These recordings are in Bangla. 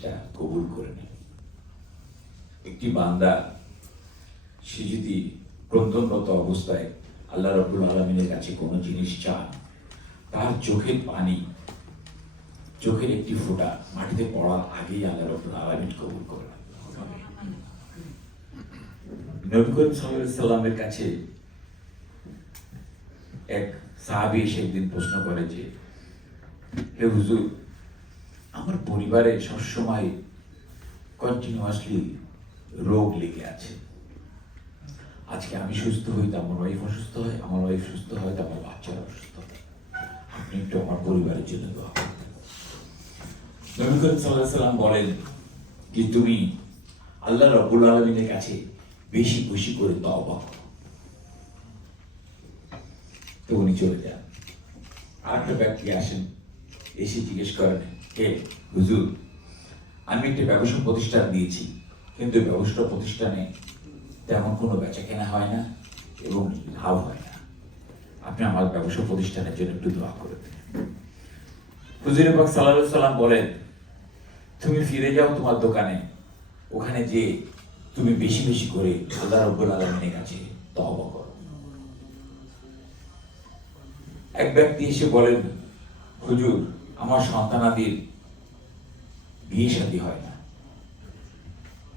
কাজটা কবুল করে নেন একটি বান্দা, সে যদি ক্রন্দনরত অবস্থায় আল্লাহ রবুল আলমিনের কাছে কোনো জিনিস চান, তার চোখের পানি, চোখের একটি ফোঁটা মাটিতে পড়ার আগেই আল্লাহ রবুল আলমিন কবুল করে নবী সাল্লামের কাছে এক সাহাবি এসে একদিন প্রশ্ন করে যে, হে হুজুর আমার পরিবারে সবসময় কন্টিনিউয়াসলি রোগ লেগে আছে। আজকে আমি সুস্থ হই তো আমার ওয়াইফ অসুস্থ হয়, আমার ওয়াইফ সুস্থ হয় তো আমার বাচ্চারা অসুস্থ হয়। আপনি একটু আমার পরিবারের জন্য দোয়া নবী সাল্লাম বলেন যে তুমি আল্লাহ রব্বুল আলমিনের কাছে বেশি বেশি করে করো। তো উনি চলে যান। আর একটা ব্যক্তি আসেন, এসে জিজ্ঞেস করেন হে হুজুর, আমি একটা ব্যবসা প্রতিষ্ঠান দিয়েছি, কিন্তু ব্যবসা প্রতিষ্ঠানে তেমন কোনো বেচা কেনা হয় না এবং লাভ হয় না। আপনি আমার ব্যবসা প্রতিষ্ঠানের জন্য একটু দোয়া করে দেন। হুজুর পাক সাল্লাল্লাহু সাল্লাম বলেন, তুমি ফিরে যাও তোমার দোকানে, ওখানে যে তুমি বেশি বেশি করে আল্লাহ রব্বুল আলমিনের কাছে তহবা করো। এক ব্যক্তি এসে বলেন, হুজুর আমার সন্তানাদির বিয়ে শাদী হয় না।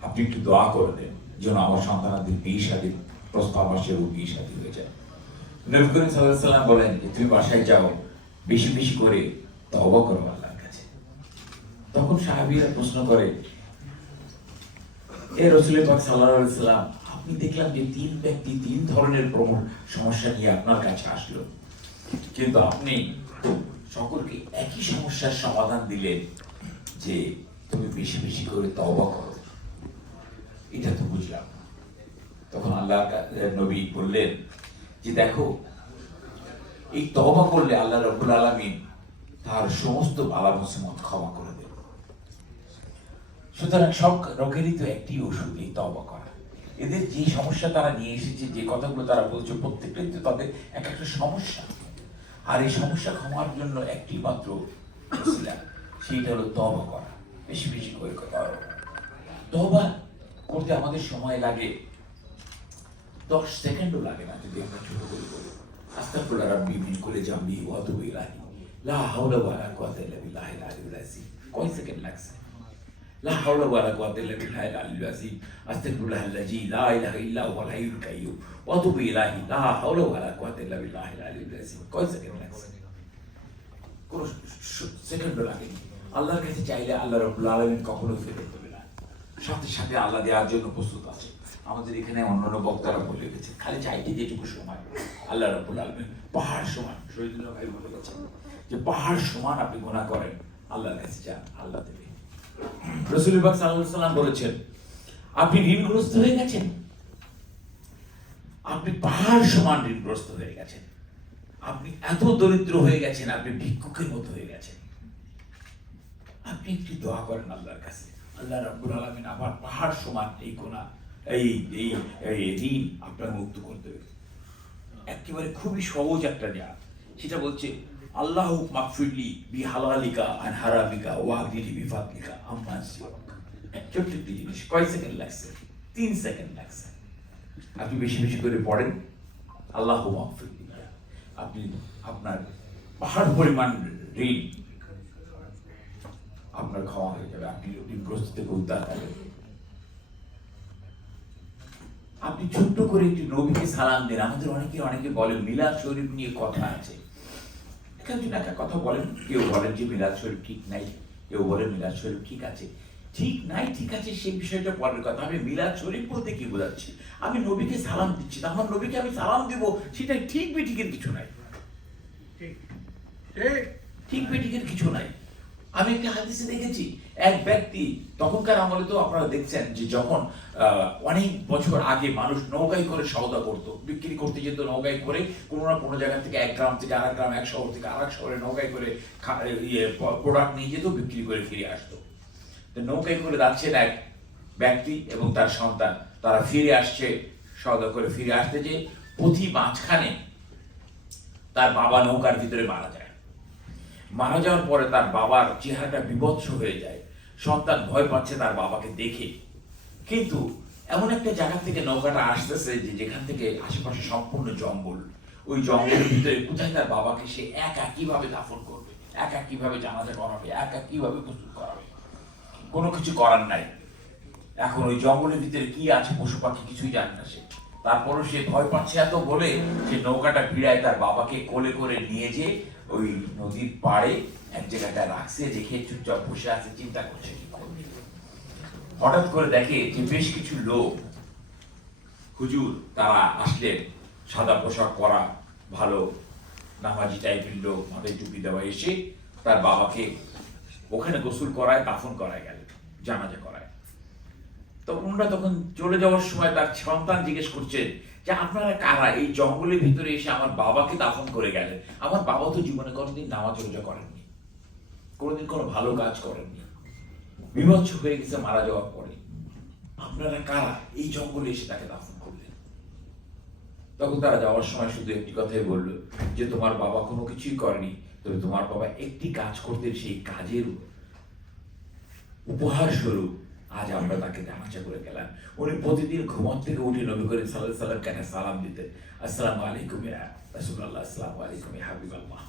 আপনি একটু দোয়া করে দেন যেন আমার সন্তানাদির বিয়ে শাদীর প্রস্তাব আসে এবং বিয়ে শাদী হয়ে যায়। নবী করিম সাল্লাহ বলেন যে, তুমি বাসায় যাও, বেশি বেশি করে তওবা করো আল্লাহর কাছে। তখন সাহাবীরা প্রশ্ন করে, এ রসুল পাক আপনি দেখলাম যে তিন ব্যক্তি, তিন ধরনের প্রমোট সমস্যা নিয়ে আপনার কাছে আসলো। কিন্তু আপনি সকলকে একই সমস্যার সমাধান দিলেন যে তুমি বেশি বেশি করে তওবা করো। এটা তো বুঝলাম। তখন আল্লাহ নবী বললেন যে দেখো, এই তওবা করলে আল্লাহ রব্বুল আলামিন তার সমস্ত বালা মুসিমত ক্ষমা করে দেবে সুতরাং সব রোগেরই তো একটি ওষুধ এই তওবা করা। এদের যে সমস্যা তারা নিয়ে এসেছে, যে কথাগুলো তারা বলছে প্রত্যেকটাই তো তাদের এক একটা সমস্যা। আর এই সমস্যা ক্ষমার জন্য একটি মাত্র সেইটা হলো তবা করা। বেশি বেশি করে কথা তবা করতে আমাদের সময় লাগে, দশ সেকেন্ডও লাগে না যদি আমরা ছোট করে বলি। আস্তাগফিরুল্লাহ রাব্বি মিন কুল্লি জামবি ওয়া আতুবু ইলাইহি। লা হাওলা ওয়ালা কুওয়াতা ইল্লা বিল্লাহিল আলিয়্যিল আযীম। কয় সেকেন্ড লাগছে? লা হাওলা ওয়ালা কুওয়াতা ইল্লা বিল্লাহিল আলিয়্যিল আযীম আস্তাগফিরুল্লাহ আল্লাযী লা ইলাহা ইল্লা হুয়াল হাইয়ুল কাইয়্যুম ওয়া আতুবু ইলাইহি লা হাওলা ওয়ালা কুওয়াতা ইল্লা বিল্লাহিল আলিয়্যিল আযীম কয় সেকেন্ড লাগছে কোনো সেকেন্ডও লাগেনি আল্লাহর কাছে চাইলে আল্লাহ রব্বুল আলামিন কখনো ফেরত দেবে না। সাথে সাথে আল্লাহ দেওয়ার জন্য প্রস্তুত আছে। আমাদের এখানে অন্যান্য বক্তারা বলে গেছে, খালি চাইতে যেটুকু সময়। আল্লাহ রব্বুল আলামিন পাহাড় সমান। শহীদুল্লাহ ভাই বলে গেছেন যে পাহাড় সমান আপনি গোনা করেন, আল্লাহর কাছে যান আল্লাহ দেবে। সাল্লাম বলেছেন, আপনি ঋণগ্রস্ত হয়ে গেছেন। আপনি পাহাড় সমান ঋণগ্রস্ত হয়ে গেছেন। আপনি এত দরিদ্র হয়ে গেছেন, আপনি ভিক্ষুকের মতো হয়ে গেছেন। আপনি দোয়া করেন আল্লাহর কাছে। আল্লাহ রাব্বুল আলামিন আবার পাহাড় সমান এই কোনা এই এই ঋণ মুক্ত করে দেবে একেবারে খুবই সহজ একটা যা সেটা বলছে আল্লাহ মাকফিরলি বি হালালিকা আন হারামিকা ওয়াগদিলি বি ফাদলিকা আম্মা ছোট্ট একটি জিনিস কয় সেকেন্ড লাগছে তিন সেকেন্ড লাগছে আপনি বেশি বেশি করে পড়েন আল্লাহ মাকফিরলি আপনি আপনার পাহাড় পরিমাণ ঋণ আপনার খাওয়া হয়ে যাবে আপনি থেকে উদ্ধার পাবেন আপনি ছোট্ট করে একটি নবীকে সালাম দেন আমাদের অনেকে অনেকে বলেন মিলাদ শরীফ নিয়ে কথা আছে। একজন একটা কথা বলেন কেউ বলেন যে মিলাদ শরীফ ঠিক নাই কেউ বলেন মিলাদ শরীফ ঠিক আছে। ঠিক নাই ঠিক আছে সেই বিষয়টা পরের কথা। আমি মিলাদ শরীফ বলতে কি বোঝাচ্ছি? আমি নবীকে সালাম দিচ্ছি তখন আমার নবীকে আমি সালাম দিব সেটাই ঠিক বেঠিকের কিছু নাই। ঠিক বেঠিকের কিছু নাই। আমি একটা হাদিসে দেখেছি, এক ব্যক্তি তখনকার আমলে তো আপনারা দেখছেন যে যখন অনেক বছর আগে মানুষ নৌকায় করে সওদা করতো, বিক্রি করতে যেত নৌকায় করে, কোনো না কোনো জায়গা থেকে এক গ্রাম থেকে আরেক গ্রাম, এক শহর থেকে আরেক শহরে নৌকায় করে ইয়ে প্রোডাক্ট নিয়ে যেত, বিক্রি করে ফিরে আসতো। নৌকায় করে যাচ্ছেন এক ব্যক্তি এবং তার সন্তান, তারা ফিরে আসছে, সওদা করে ফিরে আসতে যে পথি মাঝখানে তার বাবা নৌকার ভিতরে মারা যায়। মারা যাওয়ার পরে তার বাবার চেহারাটা বিভৎস হয়ে যায়। সন্তান ভয় পাচ্ছে তার বাবাকে দেখে। কিন্তু এমন একটা জায়গা থেকে নৌকাটা আসতেছে যে যেখান থেকে আশেপাশে সম্পূর্ণ জঙ্গল। ওই জঙ্গলের ভিতরে কোথায় তার বাবাকে সে একা কীভাবে দাফন করবে? একা কীভাবে জানাজা করাবে? একা কীভাবে প্রস্তুত করাবে? কোনো কিছু করার নাই। এখন ওই জঙ্গলের ভিতরে কি আছে পশু পাখি কিছুই জানে না সে। তারপরও সে ভয় পাচ্ছে এত বলে সে নৌকাটা ভিড়ায় তার বাবাকে কোলে করে নিয়ে যে ওই নদীর পাড়ে এক জায়গাটা রাখছে রেখে চুপচাপ বসে আছে, চিন্তা করছে, কি করবে? হঠাৎ করে দেখে যে বেশ কিছু লোক, হুজুর, তারা আসলেন। সাদা পোশাক পরা, ভালো নামাজি টাইপের লোক, মাথায় টুপি দেওয়া এসে তার বাবাকে ওখানে গোসল করায়, দাফন করায় গেল, জানাজা করায়। তো ওনারা তখন চলে যাওয়ার সময় তার সন্তান জিজ্ঞেস করছেন যে, আপনারা কারা? এই জঙ্গলের ভিতরে এসে আমার বাবাকে দাফন করে গেলেন। আমার বাবা তো জীবনে কোনোদিন নামাজ রোজা করেননি। কোনোদিন কোনো ভালো কাজ করেননি। বিভৎস হয়ে গেছে মারা যাওয়ার পরে। আপনারা কারা? এই জঙ্গলে এসে তাকে দাফন করলেন। তখন তারা যাওয়ার সময় শুধু একটি কথাই বলল যে, তোমার বাবা কোনো কিছুই করেনি। তবে তোমার বাবা একটি কাজ করতেন, সেই কাজের উপহার স্বরূপ আজ আমরা তাকে জানাচা করে গেলাম উনি প্রতিদিন ঘুমন থেকে উঠে নবী করিম সাল্লাহ সাল্লাম কেন সালাম দিতেন। আসসালাম আলাইকুম রাসূলুল্লাহ আসসালামু আলাইকুম ইয়া হাবিবাল্লাহ।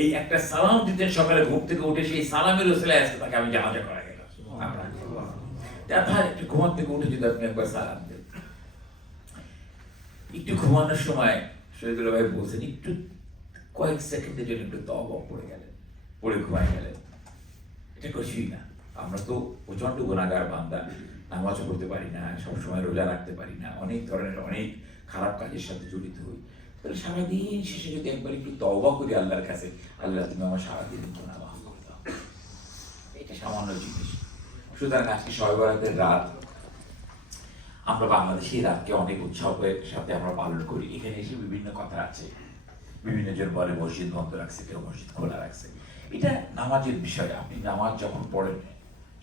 এই একটা সালাম দিতেন সকালে ঘুম থেকে উঠে সেই সালামের রসিলা আসতে তাকে আমি জানাজা করা গেলাম। আপনার একটু ঘুমান থেকে উঠে যদি আপনি একবার সালাম দেন। একটু ঘুমানোর সময় শহীদুল ভাই বলছেন একটু কয়েক সেকেন্ডের জন্য একটু তবা পড়ে গেলেন পড়ে ঘুমায় গেলেন। এটা কিছুই না। আমরা তো প্রচণ্ড গুণাগার বান্দা। নামাজও করতে পারি না, সবসময় রোজা রাখতে পারি না। অনেক ধরনের অনেক খারাপ কাজের সাথে জড়িত হই। তাহলে সারাদিন শেষে যদি একবার একটু তওবা করি আল্লাহর কাছে, আল্লাহ তুমি আমার সারাদিন গুণা করে দাও। এটা সামান্য জিনিস। সুতরাং আজকে সর্বরাতের রাত, আমরা বাংলাদেশি রাতকে অনেক উৎসবের সাথে আমরা পালন করি। এখানে এসে বিভিন্ন কথা আছে। বিভিন্ন জন বলে মসজিদ বন্ধ রাখছে, কেউ মসজিদ খোলা রাখছে। এটা নামাজের বিষয়। আপনি নামাজ যখন পড়েন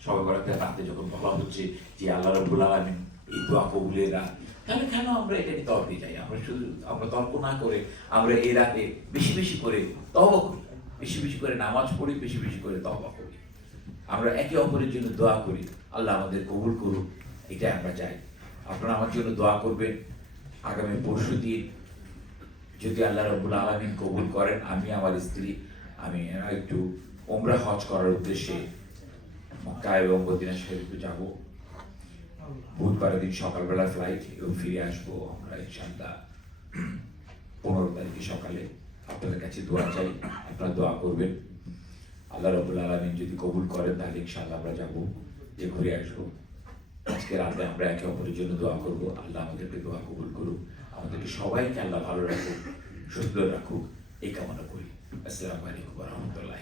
সবাই বরাতের রাতে যখন বলা হচ্ছে যে আল্লাহ রবুল আলমিন এই দোয়া কবুলের তাহলে কেন আমরা এটা নিয়ে তর্কে যাই আমরা শুধু, আমরা তর্ক না করে, আমরা এই রাতে বেশি বেশি করে তহবা করি। বেশি বেশি করে নামাজ পড়ি, বেশি বেশি করে তহবা করি। আমরা একে অপরের জন্য দোয়া করি। আল্লাহ আমাদের কবুল করুক, এটাই আমরা চাই। আপনারা আমার জন্য দোয়া করবেন। আগামী পরশু দিন যদি আল্লাহ রবুল আলমিন কবুল করেন, আমি, আমার স্ত্রী, আমি একটু ওমরা হজ করার উদ্দেশ্যে মক্কা এবং মদিনা শরীফে যাব। বুধবারের দিন সকালবেলা ফ্লাইট এবং ফিরে আসব আমরা ইনশাল্লাহ পনেরো তারিখে সকালে আপনাদের কাছে দোয়া চাই, আপনারা দোয়া করবেন। আল্লাহ রবুল আলমিন যদি কবুল করেন তাহলে ইনশাল্লাহ আমরা যাব, যে ঘুরে আসব। আজকে রাতে আমরা একে অপরের জন্য দোয়া করব, আল্লাহ আমাদেরকে দোয়া কবুল করুক। আমাদেরকে সবাইকে আল্লাহ ভালো রাখুক সুন্দর রাখুক, এই কামনা করি। আসসালামু আলাইকুম রহমতুল্লাহ